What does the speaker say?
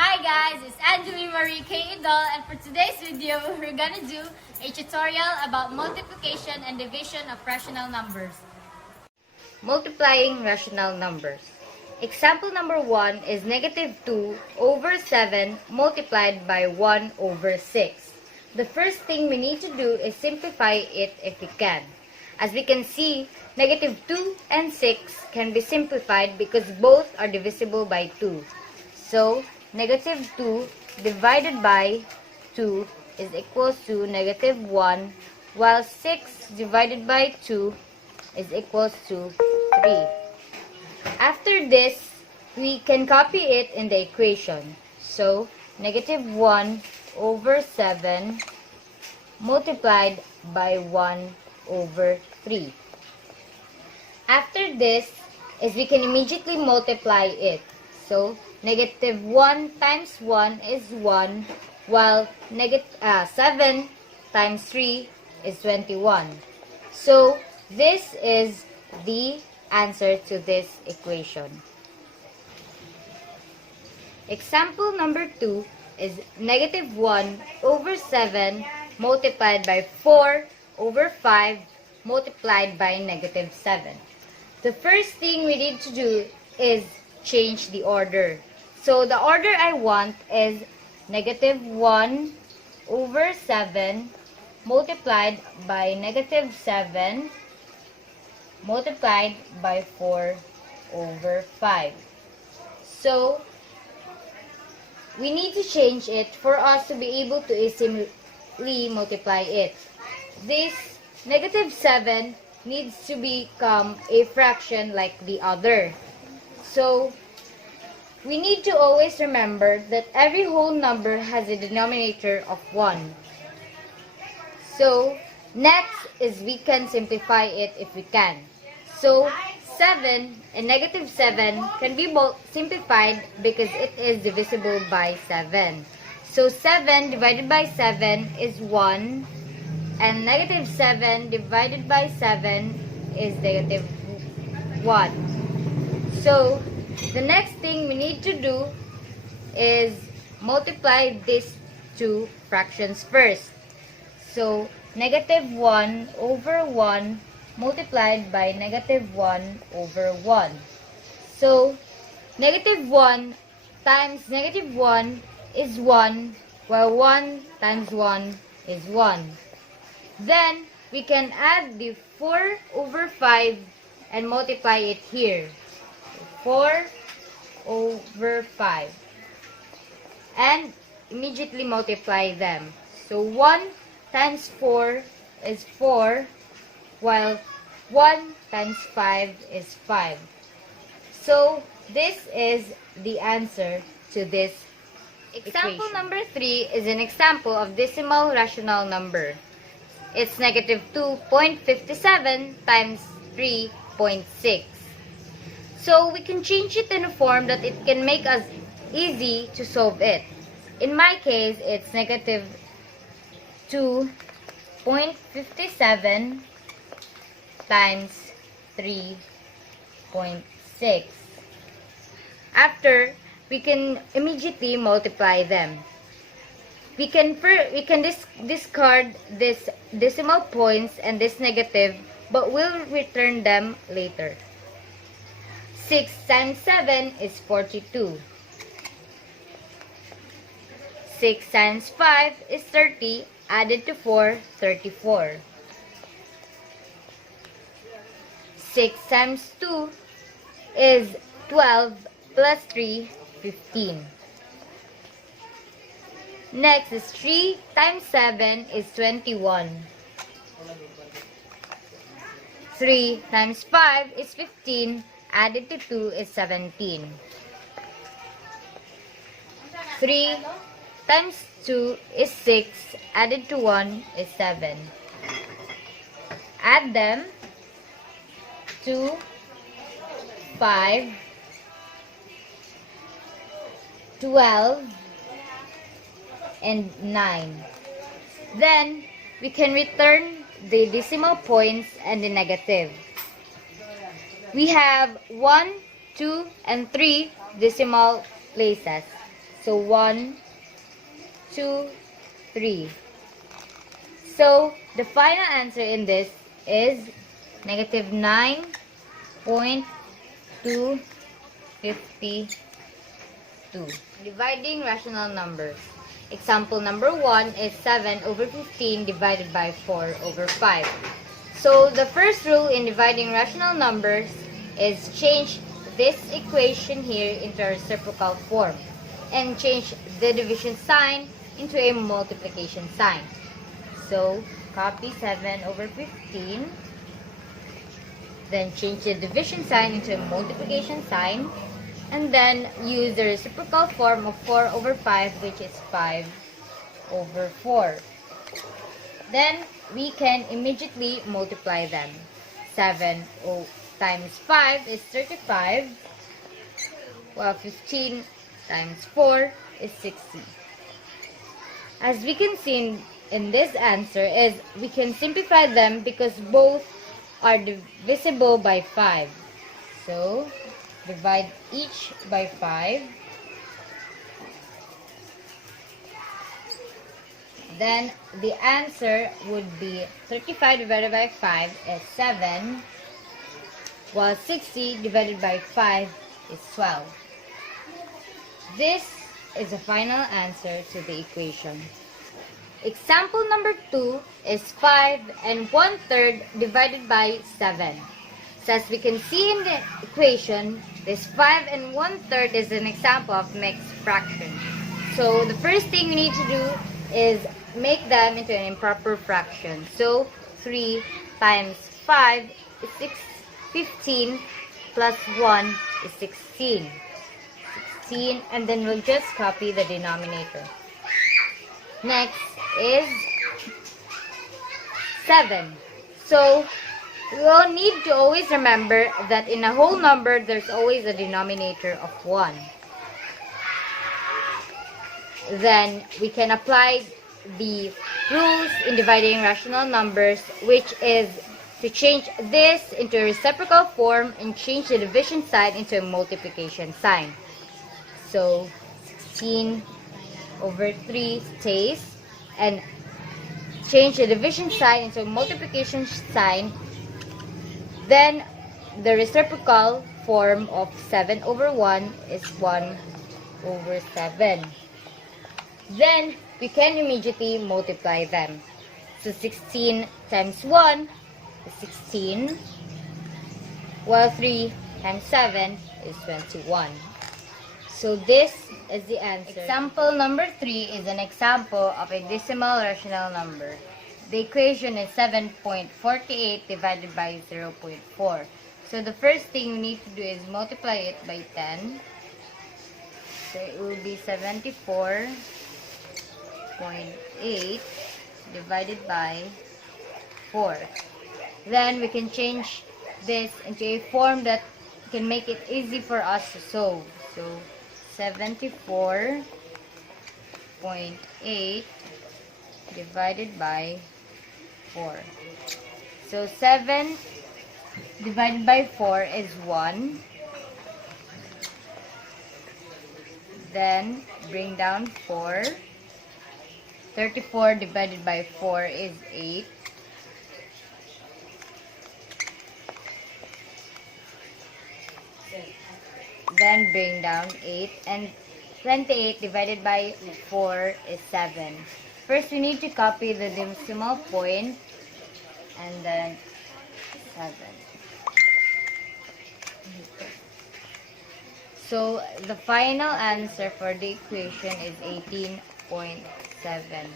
Hi guys, it's Angeline Marie K. Idol, and for today's video, we're gonna do a tutorial about multiplication and division of rational numbers. Multiplying rational numbers. Example number 1 is negative 2 over 7 multiplied by 1 over 6. The first thing we need to do is simplify it if we can. As we can see, negative 2 and 6 can be simplified because both are divisible by 2. So, negative 2 divided by 2 is equals to negative 1, while 6 divided by 2 is equals to 3. After this, we can copy it in the equation. So, negative 1 over 7 multiplied by 1 over 3. After this, we can immediately multiply it. So, negative 1 times 1 is 1, while 7 times 3 is 21. So, this is the answer to this equation. Example number 2 is negative 1 over 7 multiplied by 4 over 5 multiplied by negative 7. The first thing we need to do is change the order. So the order I want is negative 1 over 7 multiplied by negative 7 multiplied by 4 over 5. So, we need to change it for us to be able to easily multiply it. This negative 7 needs to become a fraction like the other. So, we need to always remember that every whole number has a denominator of 1. So, next is we can simplify it if we can. So, 7 and negative 7 can be both simplified because it is divisible by 7. So, 7 divided by 7 is 1, and negative 7 divided by 7 is negative 1. So, the next thing we need to do is multiply these two fractions first. So, negative 1 over 1 multiplied by negative 1 over 1. So, negative 1 times negative 1 is 1, while 1 times 1 is 1. Then, we can add the 4 over 5 and multiply it here. 4 over 5. And immediately multiply them. So, 1 times 4 is 4, while 1 times 5 is 5. So, this is the answer to this example equation. Number 3 is an example of decimal rational number. It's negative 2.57 times 3.6. So, we can change it in a form that it can make us easy to solve it. In my case, it's negative 2.57 times 3.6. After, we can immediately multiply them. We can discard this decimal points and this negative, but we'll return them later. 6 times 7 is 42. 6 times 5 is 30. Added to 4, 34. 6 times 2 is 12 plus 3, 15. Next is 3 times 7 is 21. 3 times 5 is 15. Added to 2 is 17. 3 times 2 is 6. Added to 1 is 7. Add them. 2, 5, 12, and 9. Then, we can return the decimal points and the negative. We have 1, 2, and 3 decimal places. So 1, 2, 3. So the final answer in this is negative 9.252. Dividing rational numbers. Example number 1 is 7 over 15 divided by 4 over 5. So the first rule in dividing rational numbers is change this equation here into a reciprocal form and change the division sign into a multiplication sign. So copy 7 over 15, then change the division sign into a multiplication sign, and then use the reciprocal form of 4 over 5, which is 5 over 4. Then we can immediately multiply them. 7 times 5 is 35, while 15 times 4 is 60. As we can see in this answer is we can simplify them because both are divisible by 5. So divide each by 5. Then the answer would be 35 divided by 5 is 7, while 60 divided by 5 is 12. This is the final answer to the equation. Example number 2 is 5 and 1/3 divided by 7. So as we can see in the equation, this 5 and 1/3 is an example of mixed fraction. So the first thing we need to do is make them into an improper fraction. So 3 times 5 is 15 plus 1 is 16. And then we'll just copy the denominator. Next is 7. So we'll need to always remember that in a whole number, there's always a denominator of 1. Then we can apply the rules in dividing rational numbers, which is to change this into a reciprocal form and change the division sign into a multiplication sign. So 16 over 3 stays, and change the division sign into a multiplication sign. Then the reciprocal form of 7 over 1 is 1 over 7. Then we can immediately multiply them. So 16 times 1 is 16, while 3 times 7 is 21. So this is the answer. Example number 3 is an example of a decimal rational number. The equation is 7.48 divided by 0.4. So the first thing we need to do is multiply it by 10. So it will be 74.8 divided by 4. Then we can change this into a form that can make it easy for us to solve. So 74.8 divided by 4. So 7 divided by 4 is 1. Then bring down 4. 34 divided by 4 is 8. Then bring down 8, and 28 divided by 4 is 7. First, we need to copy the decimal point, and then 7. So the final answer for the equation is 18.7.